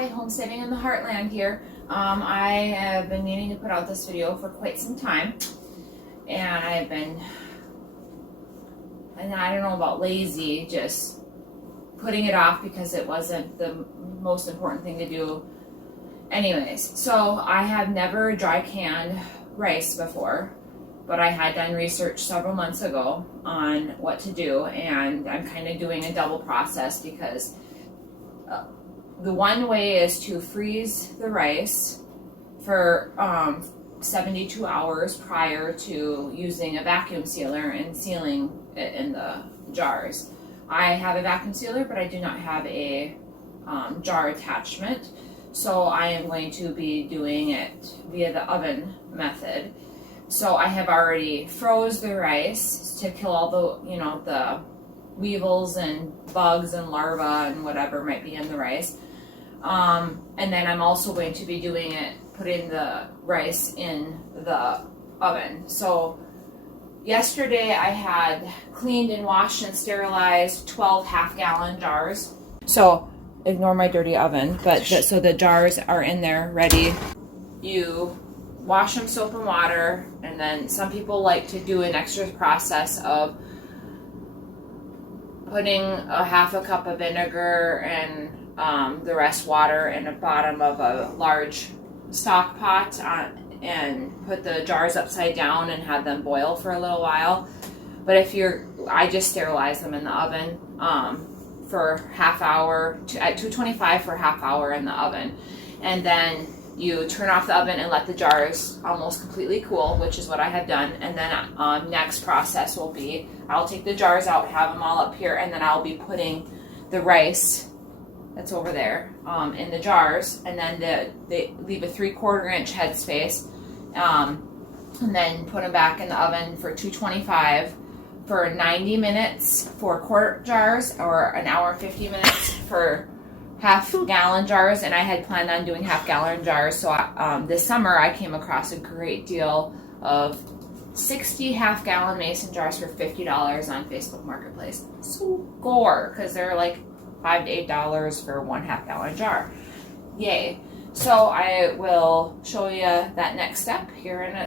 Hi, Homesteading in the Heartland here. I have been meaning to put out this video for quite some time, and I don't know about lazy, just putting it off because it wasn't the most important thing to do anyways. So I have never dry canned rice before, but I had done research several months ago on what to do, and I'm kind of doing a double process because the one way is to freeze the rice for 72 hours prior to using a vacuum sealer and sealing it in the jars. I have a vacuum sealer, but I do not have a jar attachment, so I am going to be doing it via the oven method. So I have already froze the rice to kill all the, the weevils and bugs and larvae and whatever might be in the rice. And then I'm also going to be putting the rice in the oven. So yesterday I had cleaned and washed and sterilized 12 half-gallon jars. So ignore my dirty oven, but so the jars are in there ready. You wash them soap and water, and then some people like to do an extra process of putting a half a cup of vinegar and the rest water in the bottom of a large stock pot and put the jars upside down and have them boil for a little while. But I just sterilize them in the oven for half hour at 225 for half hour in the oven, and then you turn off the oven and let the jars almost completely cool, which is what I have done. And then next process will be I'll take the jars out, have them all up here, and then I'll be putting the rice that's over there in the jars, and then they leave a 3/4 inch headspace, and then put them back in the oven for 225 for 90 minutes for quart jars, or an hour and 50 minutes for half-gallon jars. And I had planned on doing half-gallon jars, so this summer I came across a great deal of 60 half-gallon mason jars for $50 on Facebook Marketplace. Score, because they're like $5 to $8 for one half-gallon jar. Yay. So I will show you that next step here in a...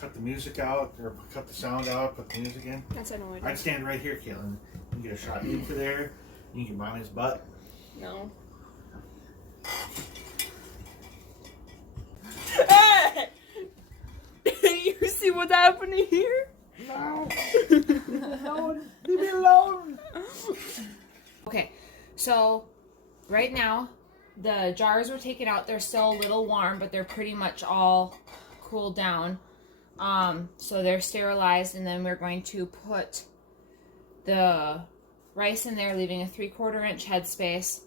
Cut the music out, or cut the sound out, put the music in. That's annoying. I'd stand right here, Caitlin. You can get a shot into there. You can get mommy's butt. No. Hey! You see what's happening here? No. No, leave me alone. Okay, so right now the jars were taken out. They're still a little warm, but they're pretty much all cooled down. So they're sterilized, and then we're going to put the rice in there, leaving a 3/4 inch headspace,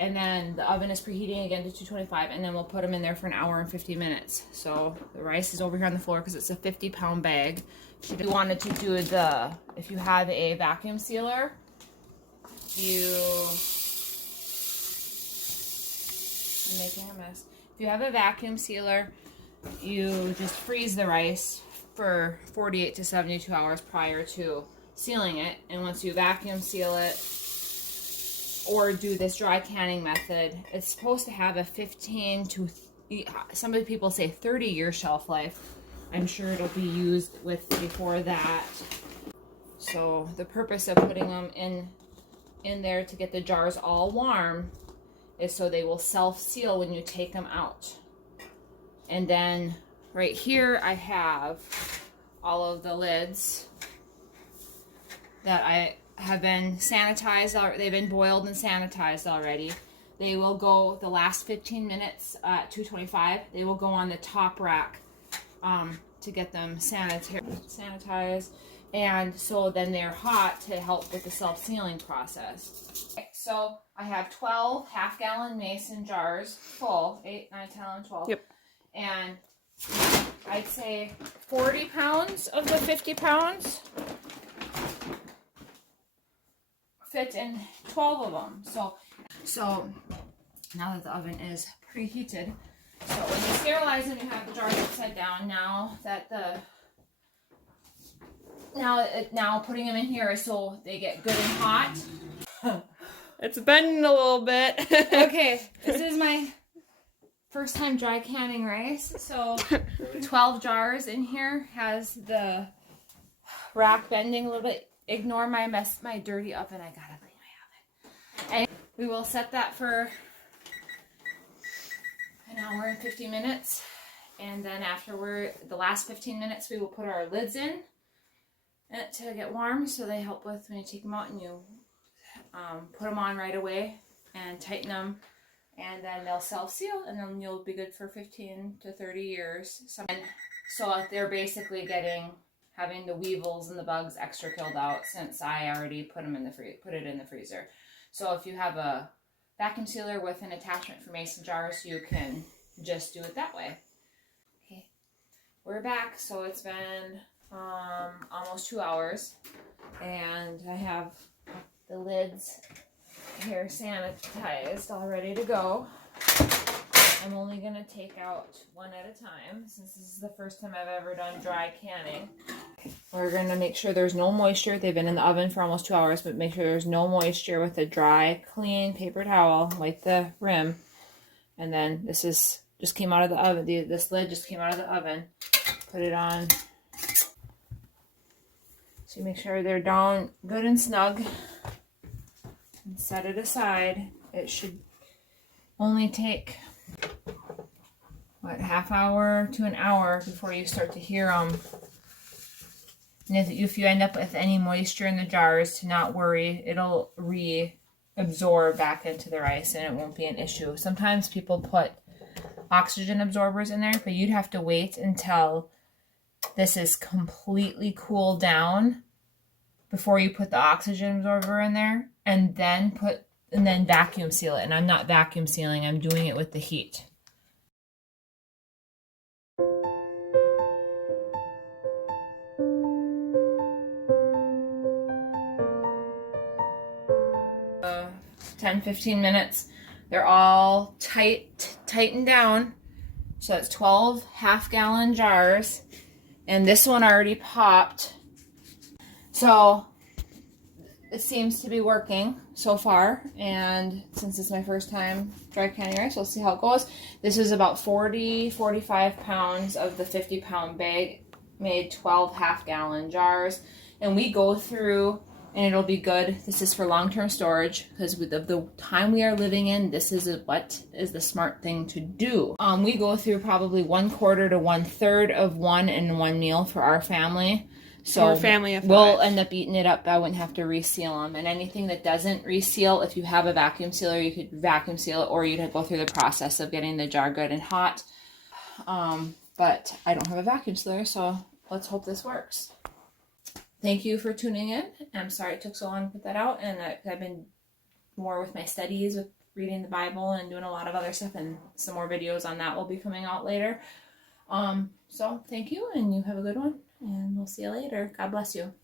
and then the oven is preheating again to 225, and then we'll put them in there for an hour and 50 minutes. So the rice is over here on the floor because it's a 50-pound bag. If you wanted to do if you have a vacuum sealer, I'm making a mess. If you have a vacuum sealer, you just freeze the rice for 48 to 72 hours prior to sealing it. And once you vacuum seal it or do this dry canning method, it's supposed to have a 15 to, some people say 30-year shelf life. I'm sure it'll be used before that. So the purpose of putting them in there to get the jars all warm is so they will self-seal when you take them out. And then right here I have all of the lids that I have been sanitized. They've been boiled and sanitized already. They will go the last 15 minutes at 225. They will go on the top rack to get them sanitized. And so then they're hot to help with the self-sealing process. Okay, so I have 12 half-gallon mason jars full, 8, 9, 10, 11, 12. Yep. And I'd say 40 pounds of the 50 pounds fit in 12 of them. So now that the oven is preheated, so when you sterilize them, you have the jars upside down. Now putting them in here so they get good and hot. It's bending a little bit. Okay, this is my first time dry canning rice. So 12 jars in here, has the rack bending a little bit. Ignore my dirty oven. I gotta clean my oven. And we will set that for an hour and 50 minutes. And then after the last 15 minutes, we will put our lids in to get warm. So they help with when you take them out and you put them on right away and tighten them. And then they'll self-seal, and then you'll be good for 15 to 30 years. So they're basically having the weevils and the bugs extra killed out since I already put it in the freezer. So if you have a vacuum sealer with an attachment for mason jars, you can just do it that way. Okay, we're back. So it's been almost 2 hours, and I have the lids here sanitized, all ready to go. I'm only going to take out one at a time since this is the first time I've ever done dry canning. We're going to make sure there's no moisture. They've been in the oven for almost 2 hours, but make sure there's no moisture with a dry, clean paper towel. Wipe the rim. And then this just came out of the oven. This lid just came out of the oven. Put it on. So you make sure they're down good and snug. And set it aside. It should only take, half hour to an hour before you start to hear them. And if you end up with any moisture in the jars, to not worry, it'll reabsorb back into the rice and it won't be an issue. Sometimes people put oxygen absorbers in there, but you'd have to wait until this is completely cooled down before you put the oxygen absorber in there, and then vacuum seal it. And I'm not vacuum sealing, I'm doing it with the heat. 10-15 minutes. They're all tightened down. So it's 12 half-gallon jars. And this one already popped. So it seems to be working so far. And since it's my first time dry canning rice, we'll see how it goes. This is about 45 pounds of the 50-pound bag. Made 12 half-gallon jars. And we go through, and it'll be good. This is for long-term storage, because with the time we are living in, this is what is the smart thing to do. We go through probably 1/4 to 1/3 of one in one meal for our family. So we're a family of 5. We'll end up eating it up. I wouldn't have to reseal them. And anything that doesn't reseal, if you have a vacuum sealer, you could vacuum seal it, or you'd go through the process of getting the jar good and hot. But I don't have a vacuum sealer, so let's hope this works. Thank you for tuning in. I'm sorry it took so long to put that out, and I've been more with my studies, with reading the Bible and doing a lot of other stuff, and some more videos on that will be coming out later. So thank you, and you have a good one, and we'll see you later. God bless you.